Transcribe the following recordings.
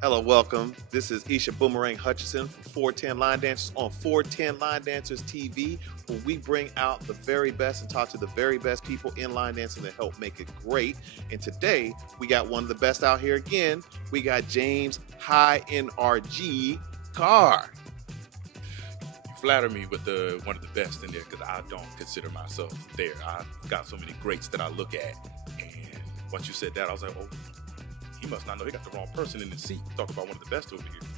Hello, welcome. This is Isha Boomerang Hutchinson from 410 Line Dancers on 410 Line Dancers TV, where we bring out the very best and talk to the very best people in line dancing to help make it great. And today, we got one of the best out here again. We got James High NRG Carr. Flatter me with the one of the best in there because I don't consider myself there. I've got so many greats that I look at, and once you said that, I was like, oh, he must not know. He got the wrong person in the seat. Talk about one of the best over here.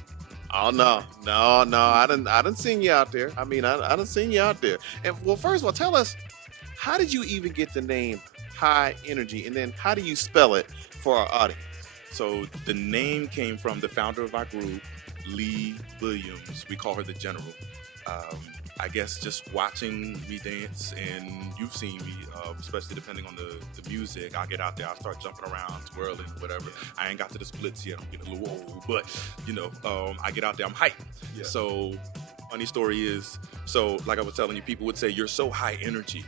Oh no. I didn't seen you out there. I done seen you out there. And well, first of all, tell us, how did you even get the name High Energy, and then how do you spell it for our audience? So the name came from the founder of our group, Lee Williams. We call her the General. I guess just watching me dance, and you've seen me, especially depending on the music. I get out there, I start jumping around, twirling, whatever. I ain't got to the splits yet. I'm getting a little old, but I get out there, I'm hyped. Yeah. So, funny story is, like I was telling you, people would say, you're so high energy.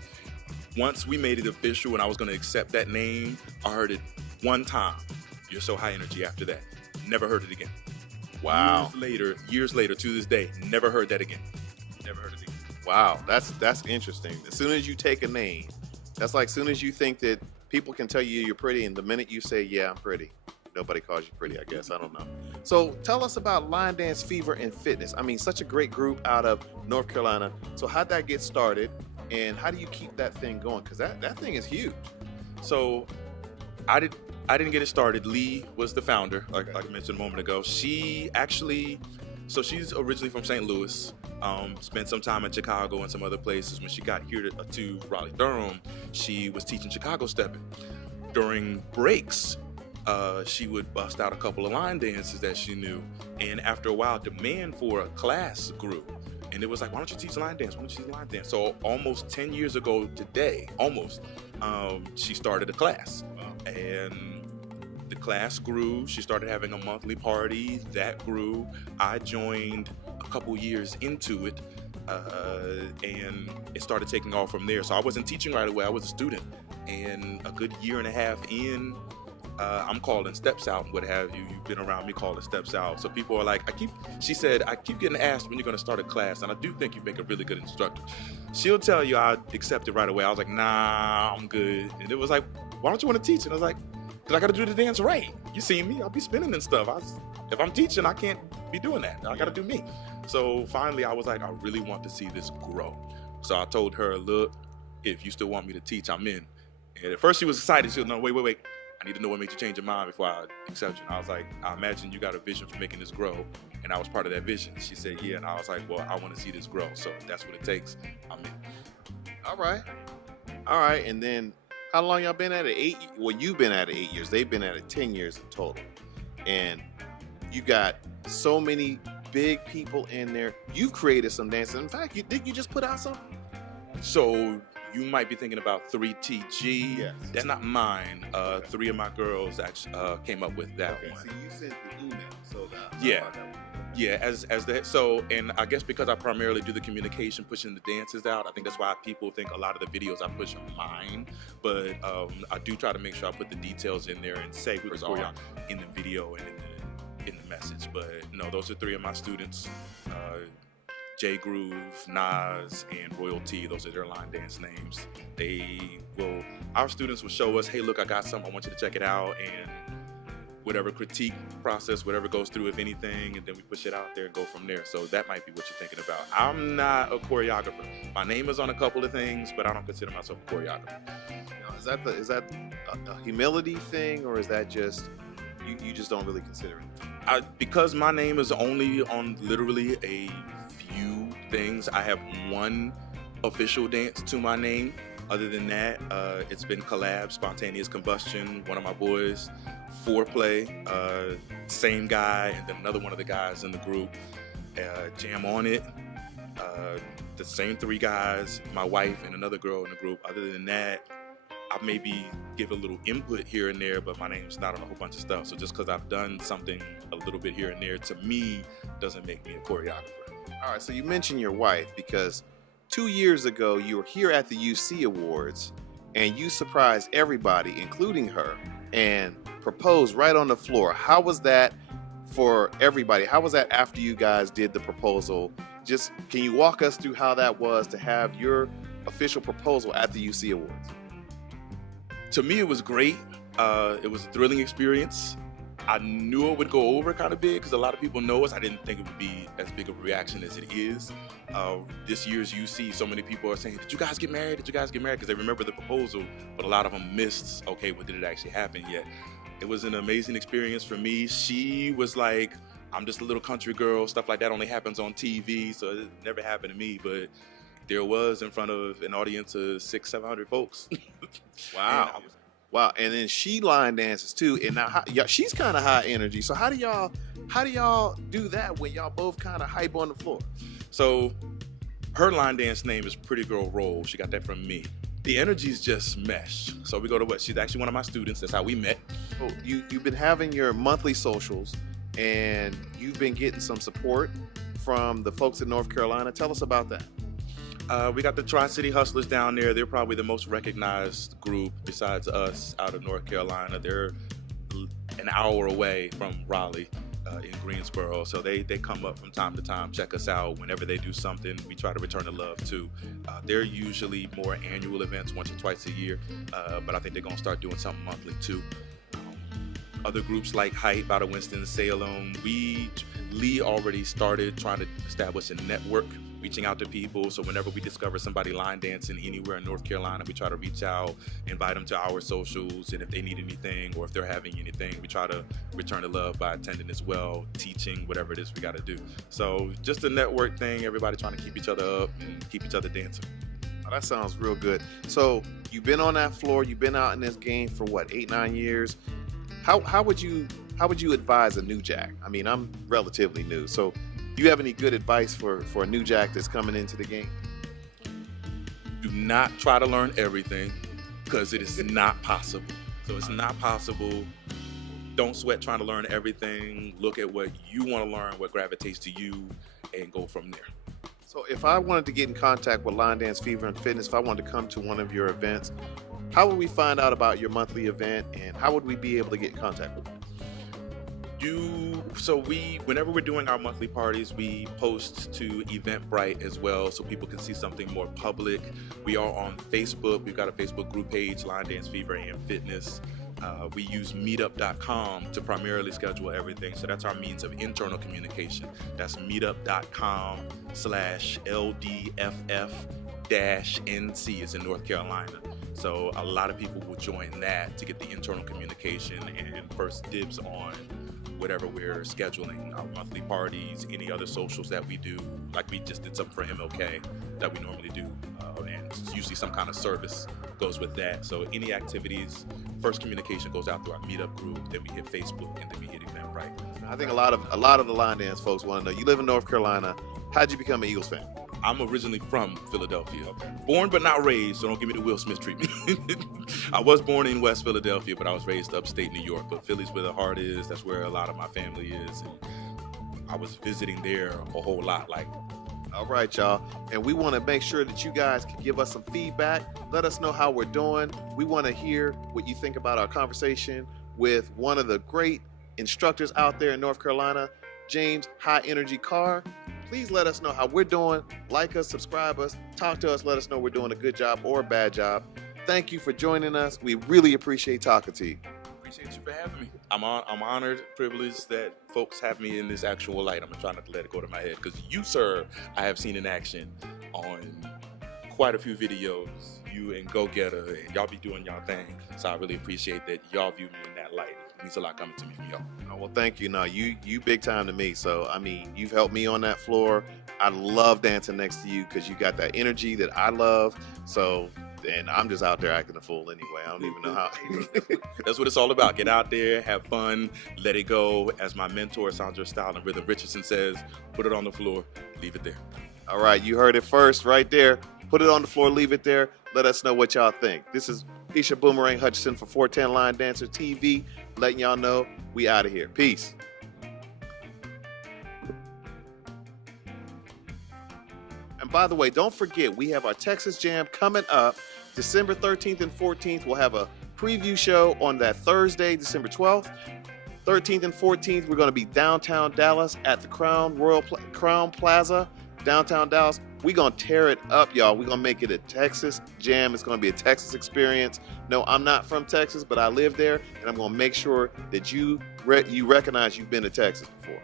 Once we made it official and I was going to accept that name, I heard it one time. You're so high energy after that. Never heard it again. Wow. Years later, to this day, never heard that again. Never heard it again. Wow, that's interesting. As soon as you take a name, that's like as soon as you think that people can tell you you're pretty, and the minute you say, yeah, I'm pretty, nobody calls you pretty, I guess. I don't know. So tell us about Line Dance Fever and Fitness. I mean, such a great group out of North Carolina. So how'd that get started, and how do you keep that thing going? Because that thing is huge. So I didn't get it started. Lee was the founder, like I mentioned a moment ago. She's originally from St. Louis. Spent some time in Chicago and some other places. When she got here to Raleigh, Durham, she was teaching Chicago stepping. During breaks, she would bust out a couple of line dances that she knew. And after a while, demand for a class grew. And it was like, why don't you teach line dance? Why don't you teach line dance? So almost 10 years ago today, she started a class. And the class grew. She started having a monthly party. That grew. I joined a couple years into it, and it started taking off from there. So I wasn't teaching right away. I was a student. And a good year and a half in, I'm calling steps out and what have you. You've been around me calling steps out. So people are like, she said, I keep getting asked when you're going to start a class, and I do think you make a really good instructor. She'll tell you I'd accept it right away. I was like, nah, I'm good. And it was like, why don't you want to teach? And I was like, because I got to do the dance right. You see me, I'll be spinning and stuff. If I'm teaching, I can't be doing that. I got to do me. So finally, I was like, I really want to see this grow. So I told her, look, if you still want me to teach, I'm in. And at first she was excited. She was like, no, wait. I need to know what made you change your mind before I accept you. And I was like, I imagine you got a vision for making this grow. And I was part of that vision. She said, yeah. And I was like, well, I want to see this grow. So if that's what it takes, I'm in. All right. And then how long y'all been at it? 8? Well, you've been at it 8 years. They've been at it 10 years in total. And you got so many big people in there. You've created some dances. In fact, did you just put out some? So you might be thinking about 3TG. Yes. That's not mine. 3 of my girls actually came up with that one. So you sent the email. So yeah. And I guess because I primarily do the communication, pushing the dances out, I think that's why people think a lot of the videos I push are mine. But I do try to make sure I put the details in there and say who's on in the video and in the message. But no, those are 3 of my students. J Groove, Nas, and Royalty. Those are their line dance names. Our students will show us, hey, look, I got something, I want you to check it out, and whatever critique process, whatever goes through, if anything, and then we push it out there and go from there. So that might be what you're thinking about. I'm not a choreographer. My name is on a couple of things, but I don't consider myself a choreographer. Now, is that a humility thing, or is that just you just don't really consider it? Because my name is only on literally a few things. I have one official dance to my name. Other than that, it's been collab, Spontaneous Combustion, one of my boys, Foreplay, same guy, and then another one of the guys in the group, Jam On It, the same 3 guys, my wife and another girl in the group. Other than that, I maybe give a little input here and there, but my name's not on a whole bunch of stuff. So just because I've done something a little bit here and there, to me, doesn't make me a choreographer. All right, so you mentioned your wife because 2 years ago, you were here at the UC Awards and you surprised everybody, including her, and proposed right on the floor. How was that? for everybody. How was that after you guys did the proposal? Just can you walk us through how that was to have your official proposal at the UC Awards? To me, it was great. It was a thrilling experience. I knew it would go over kind of big because a lot of people know us. I didn't think it would be as big of a reaction as it is. This year's UC, so many people are saying, did you guys get married? Did you guys get married? Because they remember the proposal, but a lot of them missed, okay, well, did it actually happen yet? It was an amazing experience for me. She was like, I'm just a little country girl. Stuff like that only happens on TV, so it never happened to me. But there it was in front of an audience of 600-700 folks. Wow. Wow, and then she line dances too, and now she's kind of high energy. So how do y'all do that when y'all both kind of hype on the floor? So her line dance name is Pretty Girl Roll. She got that from me. The energies just mesh. So we go to what? She's actually one of my students. That's how we met. Oh, you've been having your monthly socials, and you've been getting some support from the folks in North Carolina. Tell us about that. We got the Tri-City Hustlers down there. They're probably the most recognized group besides us out of North Carolina. They're an hour away from Raleigh in Greensboro. So they come up from time to time, check us out. Whenever they do something, we try to return the love too. They're usually more annual events, once or twice a year. But I think they're going to start doing something monthly too. Other groups like Hype out of Winston-Salem. Lee already started trying to establish a network, reaching out to people. So whenever we discover somebody line dancing anywhere in North Carolina, we try to reach out, invite them to our socials, and if they need anything or if they're having anything, we try to return the love by attending as well, teaching, whatever it is we got to do. So just a network thing, everybody trying to keep each other up and keep each other dancing. Oh, that sounds real good. So you've been on that floor, you've been out in this game for what, 8-9 years? How would you advise a new jack? I mean, I'm relatively new, so do you have any good advice for a new jack that's coming into the game? Do not try to learn everything because it is not possible. So it's not possible. Don't sweat trying to learn everything. Look at what you want to learn, what gravitates to you, and go from there. So if I wanted to get in contact with Line Dance Fever and Fitness, if I wanted to come to one of your events, how would we find out about your monthly event, and how would we be able to get in contact with you? Whenever we're doing our monthly parties, we post to Eventbrite as well, so people can see something more public. We are on Facebook. We've got a Facebook group page, Line Dance Fever and Fitness. We use meetup.com to primarily schedule everything. So that's our means of internal communication. That's meetup.com/LDFF-NC is in North Carolina. So a lot of people will join that to get the internal communication and first dibs on whatever we're scheduling, our monthly parties, any other socials that we do. Like we just did something for MLK that we normally do, and it's usually some kind of service goes with that. So any activities, first communication goes out through our meetup group, then we hit Facebook, and then we hit Eventbrite. I think a lot of the line dance folks want to know, you live in North Carolina, how'd you become an Eagles fan? I'm originally from Philadelphia. Born but not raised, so don't give me the Will Smith treatment. I was born in West Philadelphia, but I was raised upstate New York. But Philly's where the heart is. That's where a lot of my family is. And I was visiting there a whole lot. All right, y'all. And we want to make sure that you guys can give us some feedback. Let us know how we're doing. We want to hear what you think about our conversation with one of the great instructors out there in North Carolina, James High Energy Carr. Please let us know how we're doing. Like us, subscribe us, talk to us, let us know we're doing a good job or a bad job. Thank you for joining us. We really appreciate talking to you. Appreciate you for having me. I'm honored, privileged that folks have me in this actual light. I'm trying not to let it go to my head because you, sir, I have seen in action on quite a few videos. You and Go Getter, and y'all be doing y'all thing. So I really appreciate that y'all view me in that light. It means a lot coming to me from y'all. Oh, well, thank you. No, you big time to me. So, I mean, you've helped me on that floor. I love dancing next to you because you got that energy that I love. So, and I'm just out there acting a fool anyway. I don't even know how. That's what it's all about. Get out there, have fun, let it go. As my mentor, Sandra Style and Rhythm Richardson says, put it on the floor, leave it there. All right, you heard it first right there. Put it on the floor, leave it there. Let us know what y'all think. This is Isha Boomerang Hutchinson for 410 Line Dancer TV, letting y'all know we out of here. Peace. And by the way, don't forget, we have our Texas Jam coming up December 13th and 14th. We'll have a preview show on that Thursday, December 12th. 13th and 14th, we're going to be downtown Dallas at the Crown Plaza, downtown Dallas. We're going to tear it up, y'all. We're going to make it a Texas jam. It's going to be a Texas experience. No, I'm not from Texas, but I live there, and I'm going to make sure that you recognize you've been to Texas before.